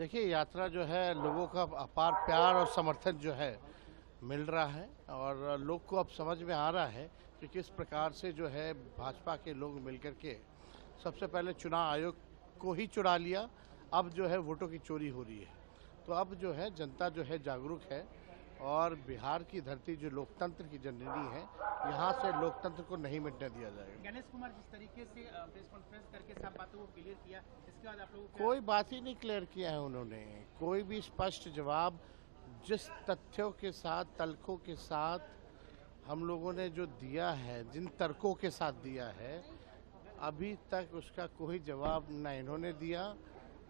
देखिए, यात्रा जो है लोगों का अपार प्यार और समर्थन जो है मिल रहा है और लोग को अब समझ में आ रहा है कि किस प्रकार से जो है भाजपा के लोग मिलकर के सबसे पहले चुनाव आयोग को ही चुरा लिया। अब जो है वोटों की चोरी हो रही है, तो अब जो है जनता जो है जागरूक है और बिहार की धरती जो लोकतंत्र की जननी है, यहाँ से लोकतंत्र को नहीं मिटने दिया जाएगा। गणेश कुमार जिस तरीके से प्रेस कॉन्फ्रेंस करके सब बातों को क्लियर किया, इसके बाद आप लोगों को कोई बात ही नहीं क्लियर किया है उन्होंने, कोई भी स्पष्ट जवाब जिस तथ्यों के साथ, तल्खों के साथ हम लोगों ने जो दिया है, जिन तर्कों के साथ दिया है, अभी तक उसका कोई जवाब ना इन्होंने दिया,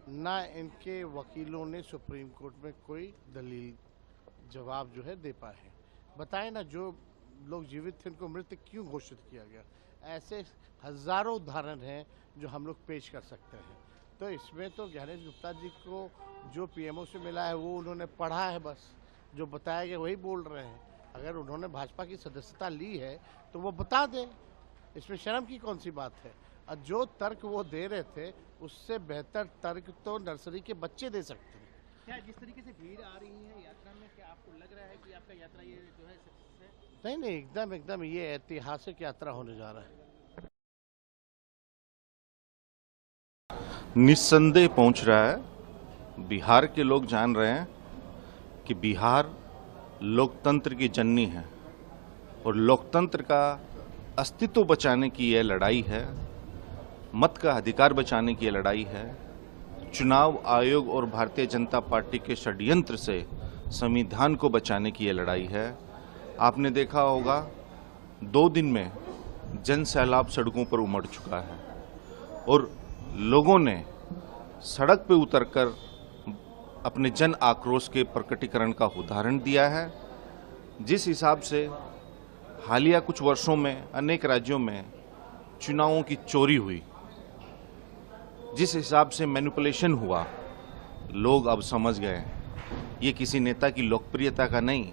ना इनके वकीलों ने सुप्रीम कोर्ट में कोई दलील जवाब जो है दे पाए हैं। बताएं ना, जो लोग जीवित थे उनको मृत क्यों घोषित किया गया? ऐसे हजारों उदाहरण हैं जो हम लोग पेश कर सकते हैं। तो इसमें तो गणेश गुप्ता जी को जो पीएमओ से मिला है वो उन्होंने पढ़ा है, बस जो बताया गया वही बोल रहे हैं। अगर उन्होंने भाजपा की सदस्यता ली है तो वो बता दें, इसमें शर्म की कौन सी बात है। और जो तर्क वो दे रहे थे उससे बेहतर तर्क तो नर्सरी के बच्चे दे सकते हैं। क्या जिस तरीके से भीड़ आ रही है यात्रा में, क्या आपको लग रहा है कि आपका यात्रा ये जो है सक्सेस है? नहीं नहीं, एकदम एकदम ये ऐतिहासिक यात्रा होने जा रहा है। निस्संदेह पहुंच रहा है। बिहार के लोग जान रहे हैं कि बिहार लोकतंत्र की जननी है और लोकतंत्र का अस्तित्व बचाने की यह लड़ाई है, मत का अधिकार बचाने की यह लड़ाई है। चुनाव आयोग और भारतीय जनता पार्टी के षड्यंत्र से संविधान को बचाने की यह लड़ाई है। आपने देखा होगा 2 दिन में जन सैलाब सड़कों पर उमड़ चुका है और लोगों ने सड़क पे उतरकर अपने जन आक्रोश के प्रकटीकरण का उदाहरण दिया है। जिस हिसाब से हालिया कुछ वर्षों में अनेक राज्यों में चुनावों की चोरी हुई, जिस हिसाब से मैनिपुलेशन हुआ, लोग अब समझ गए ये किसी नेता की लोकप्रियता का नहीं,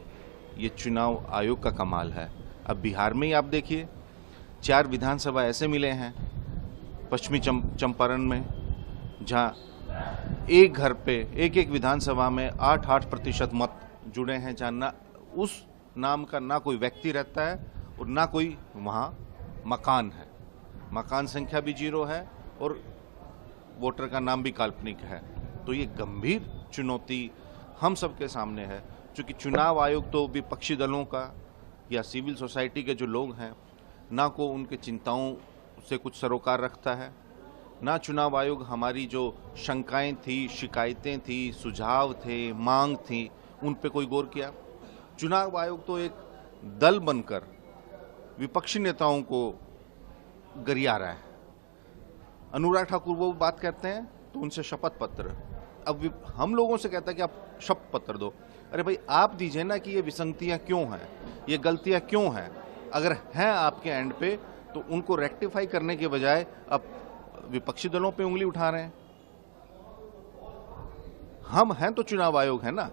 ये चुनाव आयोग का कमाल है। अब बिहार में ही आप देखिए, 4 विधानसभा ऐसे मिले हैं पश्चिमी चंपारण में, जहाँ एक घर पे एक विधानसभा में 8% मत जुड़े हैं, जहाँ ना उस नाम का ना कोई व्यक्ति रहता है और ना कोई वहाँ मकान है। मकान संख्या भी 0 है और वोटर का नाम भी काल्पनिक है। तो ये गंभीर चुनौती हम सबके सामने है, क्योंकि चुनाव आयोग तो विपक्षी दलों का या सिविल सोसाइटी के जो लोग हैं, ना को उनके चिंताओं से कुछ सरोकार रखता है, ना चुनाव आयोग हमारी जो शंकाएं थी, शिकायतें थी, सुझाव थे, मांग थी, उन पे कोई गौर किया। चुनाव आयोग तो एक दल बनकर विपक्षी नेताओं को गरिया रहा है। अनुराग ठाकुर वो बात कहते हैं तो उनसे शपथ पत्र, अब हम लोगों से कहता है कि आप शपथ पत्र दो। अरे भाई, आप दीजिए ना कि ये विसंगतियां क्यों हैं, ये गलतियां क्यों हैं। अगर हैं आपके एंड पे तो उनको रेक्टिफाई करने के बजाय अब विपक्षी दलों पे उंगली उठा रहे हैं। हम हैं तो चुनाव आयोग है ना।